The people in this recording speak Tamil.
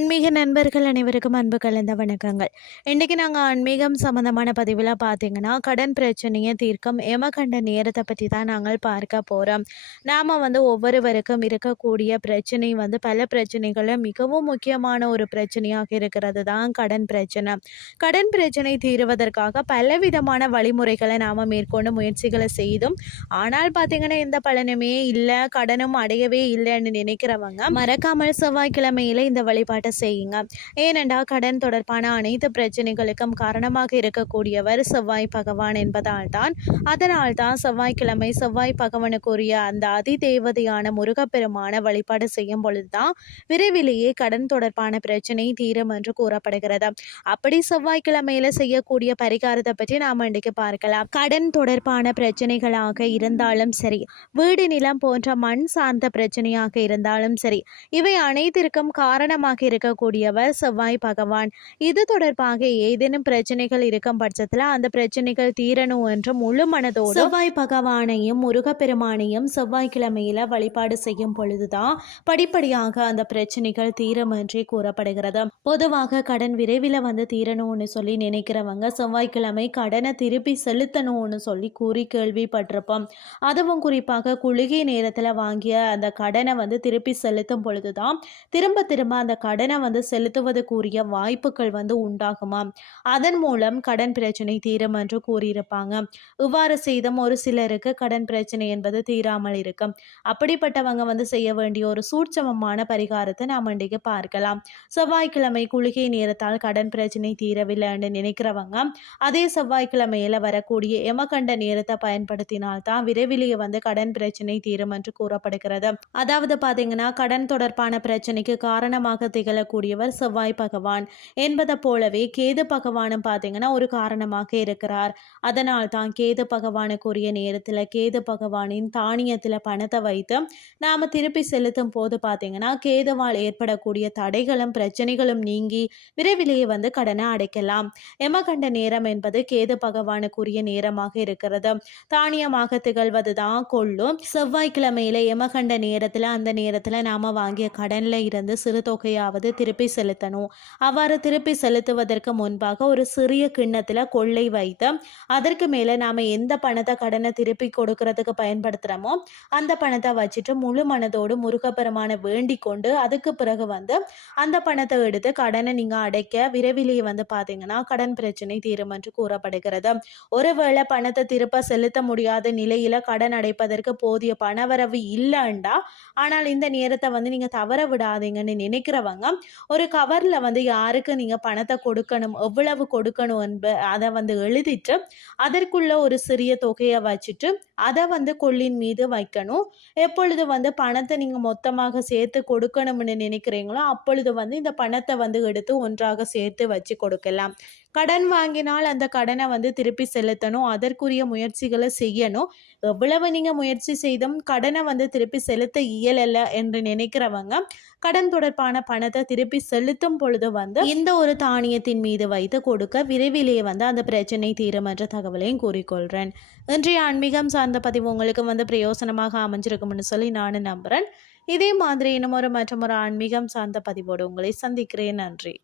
ஆன்மீக நண்பர்கள் அனைவருக்கும் அன்பு கலந்த வணக்கங்கள். இன்றைக்கி நாங்கள் ஆன்மீகம் சம்மந்தமான பதிவில் பார்த்தீங்கன்னா கடன் பிரச்சனையை தீர்க்கும் எமகண்ட நேரத்தை பற்றி தான் நாங்கள் பார்க்க போகிறோம் நாம் வந்து ஒவ்வொருவருக்கும் இருக்கக்கூடிய பிரச்சனை வந்து பல பிரச்சனைகளும் மிகவும் முக்கியமான ஒரு பிரச்சனையாக இருக்கிறது தான் கடன் பிரச்சனை. கடன் பிரச்சனை தீர்வதற்காக பலவிதமான வழிமுறைகளை நாம் மேற்கொண்டு முயற்சிகளை செய்தும் ஆனால் பார்த்தீங்கன்னா எந்த பலனுமே இல்லை கடனும் அடையவே இல்லைன்னு நினைக்கிறவங்க மறக்காமல் செவ்வாய்க்கிழமையில் இந்த வழிபாட்டை செய்யுங்க? ஏனென்றால் கடன் தொடர்பான அனைத்து பிரச்சனைகளுக்கும் காரணமாக இருக்கக்கூடியவர் செவ்வாய் பகவான் என்பதால் தான் அதனால் தான் செவ்வாய்க்கிழமை செவ்வாய் பகவானுக்குரிய அந்த அதி தேவதையான முருகப்பெருமான வழிபாடு செய்யும் பொழுதுதான் விரைவிலேயே கடன் தொடர்பான பிரச்சனை தீரும் என்று கூறப்படுகிறது. அப்படி செவ்வாய்க்கிழமையில செய்யக்கூடிய பரிகாரத்தை பற்றி நாம் இன்றைக்கு பார்க்கலாம். கடன் தொடர்பான பிரச்சனைகளாக இருந்தாலும் சரி வீடு நிலம் போன்ற மண் சார்ந்த பிரச்சனையாக இருந்தாலும் சரி இவை அனைத்திற்கும் காரணமாக இருக்கக்கூடியவர் செவ்வாய் பகவான். இது தொடர்பாக ஏதேனும் பிரச்சனைகள் இருக்கும் பட்சத்தில் அந்த பிரச்சனைகள் தீரணும் என்று முழு மனதோடு செவ்வாய் பகவானையும் முருகப்பெருமானையும் செவ்வாய்க்கிழமையில வழிபாடு செய்யும் பொழுதுதான் படிப்படியாக அந்த பிரச்சனைகள் தீரும் என்று கூறப்படுகிறது. பொதுவாக கடன் விரைவில் வந்து தீரணும்னு சொல்லி நினைக்கிறவங்க செவ்வாய்க்கிழமை கடனை திருப்பி செலுத்தணும்னு சொல்லி கூறி கேள்விப்பட்டிருப்போம். அதுவும் குறிப்பாக குளிகை நேரத்தில் வாங்கிய அந்த கடனை வந்து திருப்பி செலுத்தும் பொழுதுதான் திரும்ப திரும்ப அந்த கடன் வந்து செலுத்துவதற்குரிய வாய்ப்புகள் வந்து உண்டாகுமாம் அதன் மூலம் கடன் பிரச்சனை தீரும் என்று கூறியிருப்பாங்க. இவ்வாறு செய்தும் ஒரு சிலருக்கு கடன் பிரச்சனை என்பது தீராமல் இருக்கும். அப்படிப்பட்டவங்க வந்து செய்ய வேண்டிய ஒரு சூட்சமமான பரிகாரத்தை நாம் இன்றைக்கு பார்க்கலாம். செவ்வாய்க்கிழமை குளிகை நேரத்தால் கடன் பிரச்சனை தீரவில்லை என்று நினைக்கிறவங்க அதே செவ்வாய்க்கிழமையில வரக்கூடிய எமகண்ட நேரத்தை பயன்படுத்தினால் தான் விரைவிலேயே வந்து கடன் பிரச்சனை தீரும் என்று கூறப்படுகிறது. அதாவது பாத்தீங்கன்னா கடன் தொடர்பான பிரச்சனைக்கு காரணமாக திகழக்கூடியவர் செவ்வாய் பகவான் என்பதை போலவே கேது பகவானும் பார்த்தீங்கன்னா ஒரு காரணமாக இருக்கிறார். அதனால் தான் கேது பகவானுக்குரிய நேரத்தில் கேது பகவானின் தானியத்தில் பணத்தை வைத்து நாம் திருப்பி செலுத்தும் போது பார்த்தீங்கன்னா கேதுவால் ஏற்படக்கூடிய தடைகளும் பிரச்சனைகளும் நீங்கி விரைவிலேயே வந்து கடனை அடைக்கலாம். எமகண்ட நேரம் என்பது கேது பகவானுக்குரிய நேரமாக இருக்கிறது. தானியமாக திகழ்வது தான் கொள்ளும். செவ்வாய்க்கிழமையில எமகண்ட நேரத்தில் அந்த நேரத்தில் நாம் வாங்கிய கடனில் இருந்து சிறு தொகையாவது திருப்பி செலுத்தணும். அவ்வாறு திருப்பி செலுத்துவதற்கு முன்பாக ஒரு சிறிய கிண்ணத்தில் கொள்ளை வைத்து அதற்கு மேலே நாம் எந்த பணத்தை கடனை திருப்பி கொடுக்கறதுக்கு பயன்படுத்துகிறோமோ அந்த பணத்தை வச்சுட்டு முழு மனதோடு முருகப்பெருமான வேண்டிக் கொண்டு அதுக்கு பிறகு வந்து அந்த பணத்தை எடுத்து கடனை நீங்கள் அடைக்க விரைவிலேயே வந்து பார்த்தீங்கன்னா கடன் பிரச்சனை தீரும் என்று கூறப்படுகிறது. ஒருவேளை பணத்தை திருப்ப செலுத்த முடியாத நிலையில் கடன் அடைப்பதற்கு போதிய பணவரவு இல்லைண்டா? ஆனால் இந்த நேரத்தை வந்து நீங்கள் தவற விடாதீங்கன்னு நினைக்கிறவங்க ஒரு கவரில் வந்து யாருக்கு நீங்கள் பணத்தை கொடுக்கணும் எவ்வளவு கொடுக்கணும் என்ப அதை வந்து எழுதிட்டு அதற்குள்ள ஒரு சிறிய தொகையை வச்சுட்டு அதை வந்து கொள்ளின் மீது வைக்கணும். எப்பொழுது வந்து பணத்தை நீங்கள் மொத்தமாக சேர்த்து கொடுக்கணும்னு நினைக்கிறீங்களோ அப்பொழுது வந்து இந்த பணத்தை வந்து எடுத்து ஒன்றாக சேர்த்து வச்சு கொடுக்கலாம். கடன் வாங்கினால் அந்த கடனை வந்து திருப்பி செலுத்தணும். அதற்குரிய முயற்சிகளை செய்யணும். எவ்வளவு நீங்கள் முயற்சி செய்தும் கடனை வந்து திருப்பி செலுத்த இயலலை என்று நினைக்கிறவங்க கடன் தொடர்பான பணத்தை திருப்பி செலுத்தும் பொழுது வந்து இந்த ஒரு தானியத்தின் மீது வைத்து கொடுக்க விரைவிலேயே வந்து அந்த பிரச்சனை தீரும் என்ற தகவலையும் கூறிக்கொள்கிறேன் இன்றைய ஆன்மீகம் சார்ந்த பதிவு உங்களுக்கு வந்து பிரயோசனமாக அமைஞ்சிருக்கும்னு சொல்லி நானும் நம்புகிறேன் இதே மாதிரி இன்னும் ஒரு மற்றும் ஒரு ஆன்மீகம் சார்ந்த பதிவோடு உங்களை சந்திக்கிறேன். நன்றி.